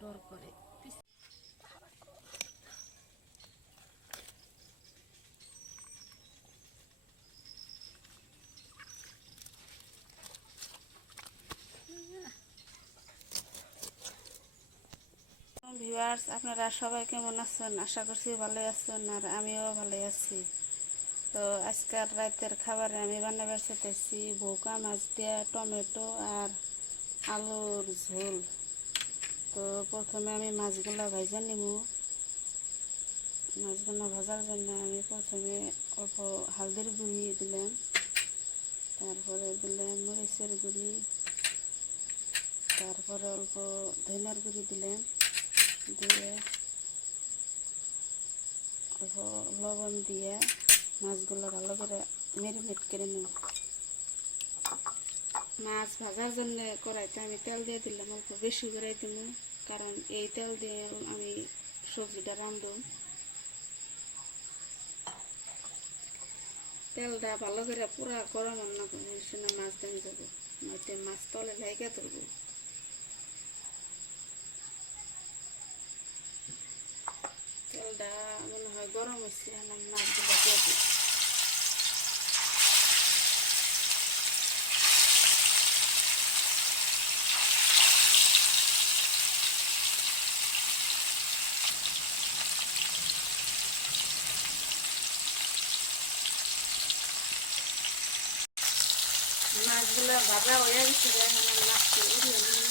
ডর করে। ভিউয়ার্স, আপনারা সবাই কেমন আছেন? আশা করছি ভালো আছেন, আর আমিও ভালো আছি। তো আজকের রাতের খাবারে আমি বানাবার চেয়েছি ভোকা মাছ দিয়ে টমেটো আর আলুর ঝোল। তো প্রথমে আমি মাছগুলো ভাজা নিব। মাছগুলো ভাজার জন্য আমি প্রথমে অল্প হালদির গুঁড়ি দিলাম, তারপরে দিলাম মরিচের গুঁড়ি, তারপরে অল্প ধনিয়ার গুঁড়ি দিলাম, দিয়ে অল্প লবণ দিয়ে মাছগুলো ভালো করে ম্যারিনেট করে নেব। মাছ ভাজার জন্য কড়াইতে আমি তেল দিয়ে দিলাম, অল্প বেশি করে দিব, কারণ এই তেল দিয়ে আমি সবজিটা রাঁধব। তেলটা ভালো করে পুরা গরম না করে শুনে মাছ দিয়ে যাবো, নয়তো মাছ তলে জায়গা ধরবো। তেলটা মনে হয় গরম হচ্ছে, আমি মাছগুলো দিয়ে দিই। মাছগুলো ভাজা হয়ে গেছে, এখন আমি মাছকে উঠিয়ে নিই।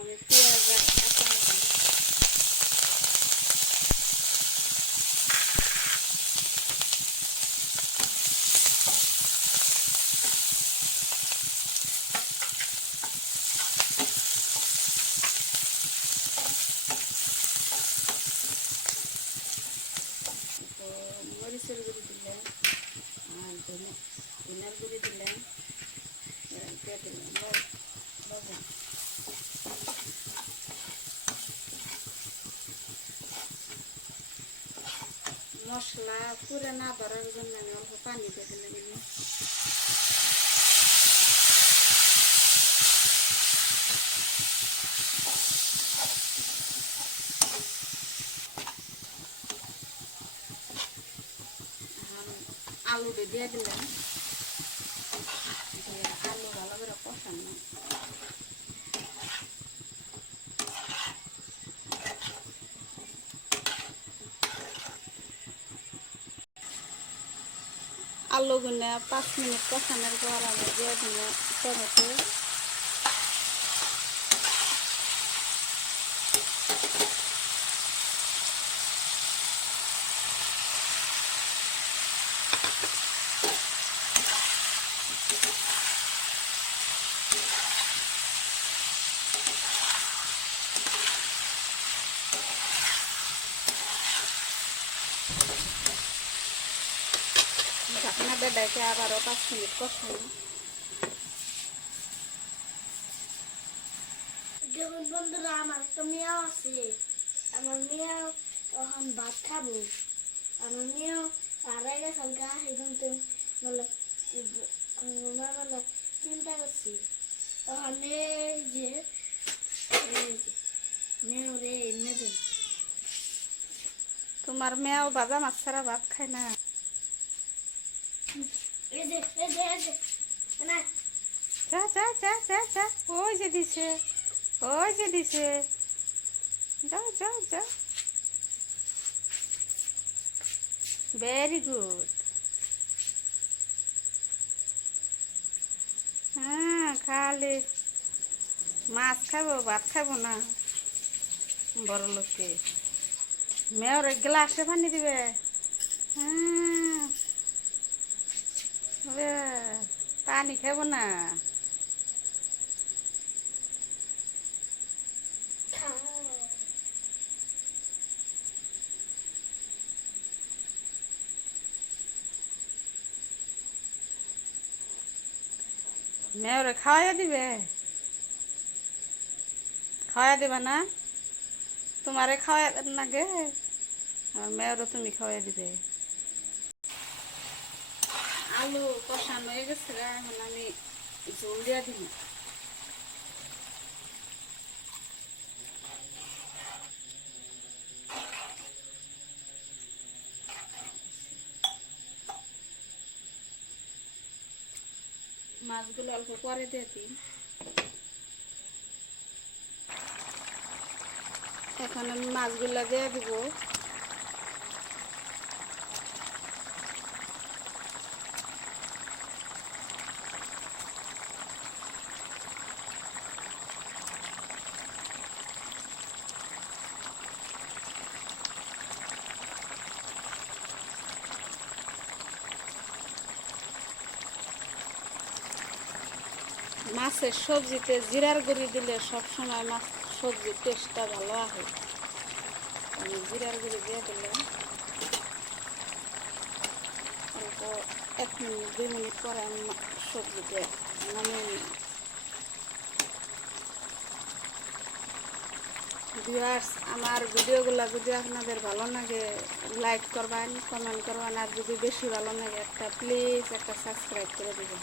আমি পেঁয়াজ আর কাঁচা তো মরিচের গুঁড়ি দিলাম, আর ধনিয়ার গুঁড়ি দিলাম, দিয়ে দিলাম লবণ। মশলা পুরে না ধরার জন্য আমি অল্প পানি দিয়ে দিলাম। আলু দিয়ে দিলাম, দিয়ে আলু ভালো করে কষানো। আলু গুনে 5 মিনিট কষানোর পর আমি দিয়ে দিলাম টমেটো। ঢাকনা দিয়ে ডেকে আবারও 5 মিনিট কষানো। দেখুন বন্ধুরা, আমার একটা মেয়াও আছে। আমার মেয়াও এখন ভাত খাবো। আমার মেয়াও হারাই গেছে গা, এখন তো বলে বলে চিন্তা করছি। তখন এই যে মেয়াও রে এনে দেন। তোমার মেয়েও ভাজা মাছ ছাড়া ভাত খায় না। এই যে এই যে এই যে না, যা যা যা যা যা, ওই যে দিছে, ওই যে দিছে, যাও যাও যাও। Very good. হ্যাঁ, খালি মাছ খাবো, ভাত খাবো না। বড় লোককে মেয়র গ্লাসে পানি দিবে। হ্যাঁ, পানি খাবো না। মেয়রে খাওয়াইয়া দিবে, খাওয়াইয়া দিবা না? তোমারে খাওয়াই নাগে, আমার মেয়েরও তুমি খাওয়াই দিবে। আলু কষানো হয়ে গেছে, এখন আমি ঝোল দিয়া দিব। মাছগুলো অল্প পরে দিয়ে দিই। এখন আমি মাছগুলো দিয়ে দিব। মাছের সবজিতে জিরার গুঁড়ি দিলে সবসময় মাছ সবজির টেস্টটা ভালো আসে। আমি জিরার গুঁড়ি দিয়ে দিলাম। অল্প 1 মিনিট 2 মিনিট পরে আমি সবজিতে নামিয়ে নিই। ভিউয়ার্স, আমার ভিডিওগুলো যদি আপনাদের ভালো লাগে লাইক করবেন, কমেন্ট করবেন, আর যদি বেশি ভালো লাগে প্লিজ একটা সাবস্ক্রাইব করে দেবেন।